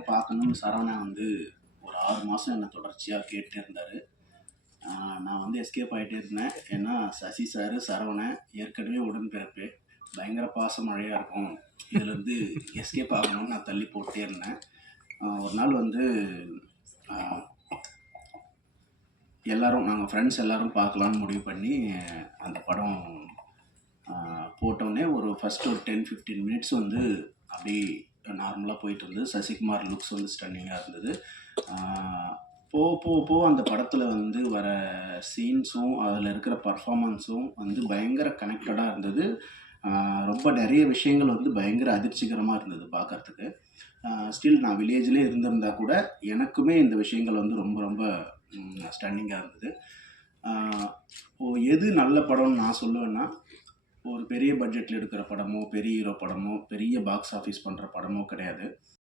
படம் பார்க்கணும்னு சரவணா வந்து ஒரு 6 மாதம் என்னை தொடர்ச்சியாக கேட்டே இருந்தார். நான் வந்து எஸ்கேப் ஆகிட்டே இருந்தேன். ஏன்னா சசி சார், சரவணன் ஏற்கனவே உடன்பிறப்பு, பயங்கர பாச மழையாக இருக்கும், இதுலேருந்து எஸ்கேப் ஆகணும்னு நான் தள்ளி போட்டே இருந்தேன். ஒரு நாள் வந்து எல்லோரும் நாங்கள் ஃப்ரெண்ட்ஸ் எல்லோரும் பார்க்கலான்னு முடிவு பண்ணி அந்த படம் போட்டோடனே ஒரு ஃபஸ்ட்டு ஒரு 10-15 மினிட்ஸ் வந்து அப்படி நார்மலாக போயிட்டு இருந்தது. சசிகுமார் லுக்ஸ் வந்து ஸ்டன்னிங்காக இருந்தது. போக அந்த படத்தில் வந்து வர சீன்ஸும் அதில் இருக்கிற பர்ஃபாமன்ஸும் வந்து பயங்கர கனெக்டடாக இருந்தது. ரொம்ப நிறைய விஷயங்கள் வந்து பயங்கர அதிர்ச்சிகரமாக இருந்தது பார்க்குறதுக்கு. ஸ்டில் நான் வில்லேஜ்லேயே இருந்திருந்தால் கூட எனக்குமே இந்த விஷயங்கள் வந்து ரொம்ப ரொம்ப ஸ்டன்னிங்காக இருந்தது. எது நல்ல படம்னு நான் சொல்லுவேன்னா, ஒரு பெரிய பட்ஜெட்டில் எடுக்கிற படமோ, பெரிய ஹீரோ படமோ, பெரிய பாக்ஸ் ஆஃபீஸ் பண்ணுற படமோ கிடையாது.